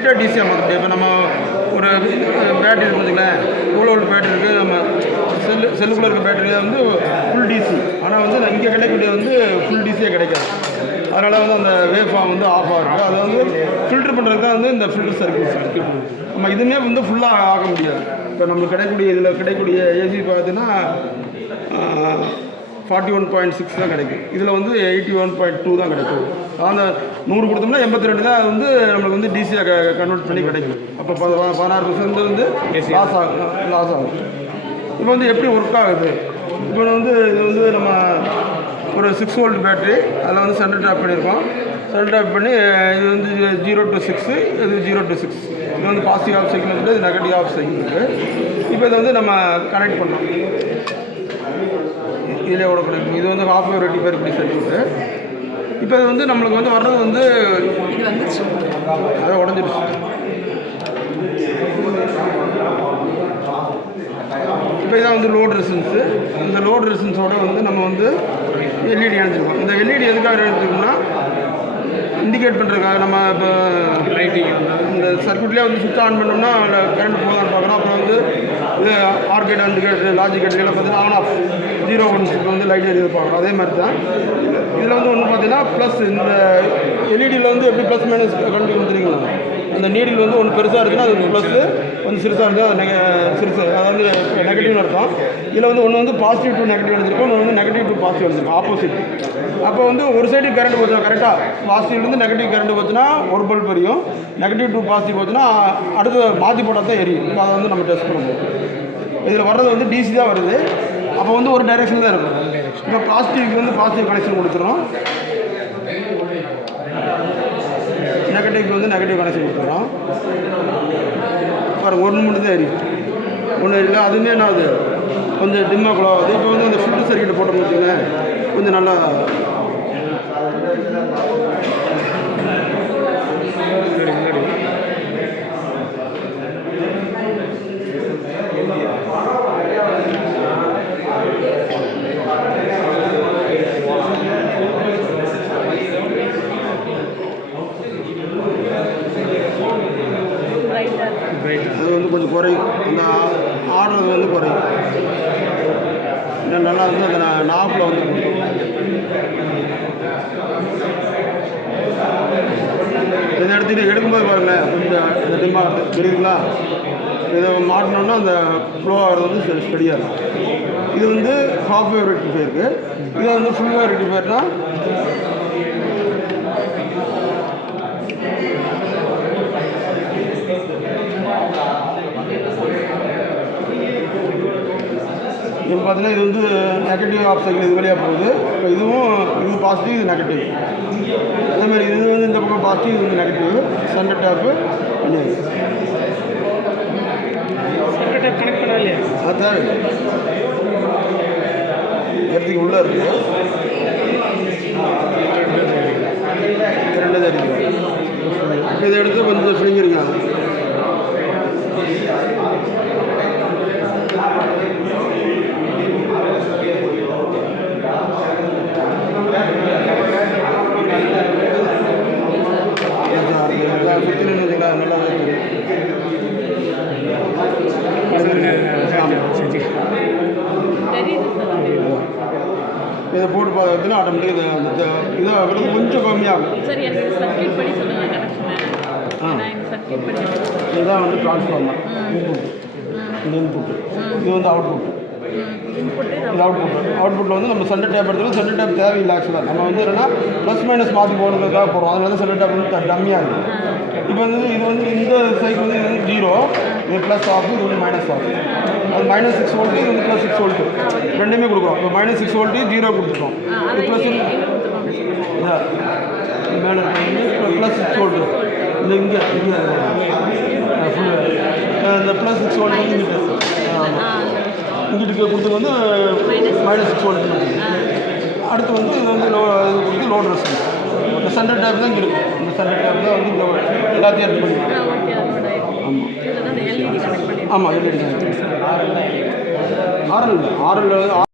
கம்ப்ளீட்டாக டிசியாக மாற்ற முடியும். இப்போ நம்ம ஒரு பேட்டரி இருக்கு வச்சுங்களேன், இவ்வளோ ஒரு பேட்டரி இருக்குது, நம்ம செல்லுக்குள்ளே இருக்க பேட்டரியை வந்து ஃபுல் டிசி. ஆனால் வந்து இங்கே கிடைக்கக்கூடிய வந்து ஃபுல் டிசியாக கிடைக்காது. அதனால் வந்து அந்த வேவ் ஃபார்ம் வந்து ஆஃப் ஆகிருக்கு. அதை வந்து ஃபில்ட்ரு பண்ணுறதுக்கு தான் வந்து இந்த ஃபில்டர் சர்க்யூட். நம்ம இதுவுமே வந்து ஃபுல்லாக ஆக முடியாது. இப்போ நம்மளுக்கு கிடைக்கக்கூடிய ஏசி பார்த்தீங்கன்னா 41.6 தான் கிடைக்கும். இதில் வந்து 81.2 தான் கிடைக்கும். அந்த 100 கொடுத்தோம்னா 82 தான் வந்து நம்மளுக்கு வந்து டிசியாக கன்வெர்ட் பண்ணி கிடைக்கும். அப்போ 16% வந்து லாஸ் ஆகும். இப்போ வந்து எப்படி ஒர்க் ஆகுது? இப்போ வந்து இது வந்து நம்ம ஒரு 6 வோல்ட் பேட்டரி, அதில் வந்து சென்டர் டேப் பண்ணியிருக்கோம். சென்டர் டேப் பண்ணி இது வந்து 0 to 6, இது 0 to 6. இது வந்து பாசிட்டிவ் ஆஃப் சைக்கிள் இருக்குது, இது நெகட்டிவ் ஆஃப் சைக்கிள் இருக்குது. இப்போ இதை வந்து நம்ம கனெக்ட் பண்ணோம். இதில் எவ்வளோ கிடைக்கும்? இது வந்து ஹாஃப் வேவ் ரெக்டிஃபையர் இப்படி சர்க்யூட்டு. இப்போ இது வந்து நம்மளுக்கு வந்து வர்றது வந்து அதை உடஞ்சிடுச்சு. இப்போ இதான் வந்து லோட் ரெசிஸ்டன்ஸு. இந்த லோட் ரெசிஸ்டன்ஸோட வந்து நம்ம வந்து எல்இடி இணைச்சிருக்கோம். இந்த எல்இடி எதுக்காக இணைச்சிருக்கோம்னா இண்டிகேட் பண்ணுறதுக்காக. நம்ம இப்போ இந்த சர்க்யூட்லேயே வந்து சுவிட்ச் ஆன் பண்ணோம்னா அதில் கரண்ட் போதான்னு பார்க்குறோம். அப்புறம் வந்து இது ஆர்கேட் அண்டிகேட் லாஜிக் கேட்லாம் பார்த்தீங்கன்னா ஆன் ஆஃப் 0-1 வந்து லைட் எரியுது பார்க்குறோம். அதே மாதிரி தான் இதில் வந்து ஒன்று பார்த்தீங்கன்னா ப்ளஸ். இந்த எல்இடியில் வந்து எப்படி ப்ளஸ் மைனஸ் கண்டு கொடுத்துருக்கீங்களா? அந்த நீடில் வந்து ஒன்று பெருசாக இருக்குன்னா அது ப்ளஸ்ஸு, கொஞ்சம் சிறுசாக இருந்தால் அது சிறுசு, அதாவது நெகட்டிவ்னு அர்த்தம். இதில் வந்து ஒன்று வந்து பாசிட்டிவ் டு நெகட்டிவ் எடுத்துருக்கோம், ஒன்று வந்து நெகட்டிவ் டு பாசிட்டிவ் எடுத்துருக்கோம், ஆப்போசிட். அப்போ வந்து ஒரு சைடு கரண்ட் போச்சுன்னா கரெக்டாக பாசிட்டிவ்லேருந்து நெகட்டிவ் கரண்ட் போச்சுன்னா ஒரு பல்ப் எரியும், நெகட்டிவ் டு பாசிட்டிவ் போச்சுன்னா அடுத்து மாற்றி போட்டால் தான் எரியும். இப்போ அதை வந்து நம்ம டெஸ்ட் பண்ணுவோம். இதில் வர்றது வந்து டிசி தான் வருது. அப்போ வந்து ஒரு டைரெக்ஷன் தான் இருக்கும். இப்போ பாசிட்டிவ்க்கு வந்து பாசிட்டிவ் கனெக்ஷன் கொடுத்துறோம், நெகட்டிவ்க்கு வந்து நெகட்டிவ் கனெக்ஷன் கொடுத்துறோம். பாருங்கள், ஒன்று மட்டும் தான் எரியும், ஒன்று இல்லை. அதுவுமே என்ன ஆகுது, கொஞ்சம் டிம்மாக கூட ஆகுது. இப்போ வந்து அந்த ஃபில்டர் சர்க்யூட்டை போட்டோம்னு வச்சுக்கோங்களேன், கொஞ்சம் நல்லா அது வந்து கொஞ்சம் குறையும். அந்த ஆடுறது வந்து குறையும். இன்னும் நல்லா வந்து அந்த நாப்பில் வந்து கொடுக்கும். இதை எடுத்துகிட்டு எடுக்கும்போது பாருங்களேன், கொஞ்சம் இந்த டிம்மாக தெரியுதுங்களா? இதை மாட்டினோம்னா அந்த ஃப்ளோ ஆகிறது வந்து ஸ்டடியாக இருக்கும். இது வந்து ஹாஃப் வேவ் ரெக்டிஃபையருக்கு. இது வந்து ஃபுல் வேவ் ரெக்டிஃபையர்னா இப்போ பார்த்தீங்கன்னா இது வந்து நெகட்டிவ் ஆஃப் சைக்கிள் இது வழியாக போகுது. இப்போ இதுவும் இது பாசிட்டிவ், இது நெகட்டிவ். அதேமாதிரி இது வந்து இந்த பக்கம் பாசிட்டிவ், இது வந்து நெகட்டிவ். சென்டர் டேப்பு இல்லையா? சென்டர் டேப் கனெக்ட் பண்ணா இல்லையா? அது தேவை இடத்துக்கு உள்ளே இருக்குது. ரெண்டு தான் இருக்குது. இப்போ இதை எடுத்து கொஞ்சம் சுருங்கிருக்காங்க. சுற்றி நின்றுங்களா? நல்லா இதை போட்டு பார்க்கறதுனா ஆட்டோமேட்டிக்காக இதாக கொஞ்சம் கம்மியாகும். இதுதான் வந்து ட்ரான்ஸ்ஃபார்மர் இன்புட். இது வந்து அவுட்புட். இது அவுட்புட்டில் வந்து நம்ம சென்டர் டேப் எடுத்துகிட்டு சென்டர் டேப் தேவையில்லை. ஆக்சுவலாக நம்ம வந்து என்னென்னா ப்ளஸ் மைனஸ் மாற்றி போடுறதுக்காக போடுறோம். அதில் வந்து சென்டர் டேப் வந்து கம்மியாக இருக்குது. இப்போ வந்து இது வந்து இந்த சைக்கிள் வந்து இது வந்து 0, இது ப்ளஸ் ஆஃப், இது வந்து மைனஸ் ஆஃப். அது -6 வோல்ட்டு, இது வந்து +6 வோல்ட்டு, ரெண்டுமே கொடுக்குறோம். இப்போ -6 வோல்ட்டு 0 கொடுத்துட்டோம். இது ப்ளஸ் மேலே +6 வோல்ட்டு. இந்த இங்கே ஃபுல் இந்த +6 வோல்ட் வந்து இங்கே இங்கிட்டு கொடுத்து வந்து -6 வோல்ட். அடுத்து வந்து இது வந்து லோட் ரெசிஸ்டன்ஸ். இந்த சென்டர் டேப் தான் இங்கே இருக்கும். இந்த சென்டர் டேப் தான் வந்து எல்லாத்தையும் எடுத்து பண்ணிக்கலாம். ஆமாம், ஆமாம், எல்இடி ஆர்எல் இல்லை.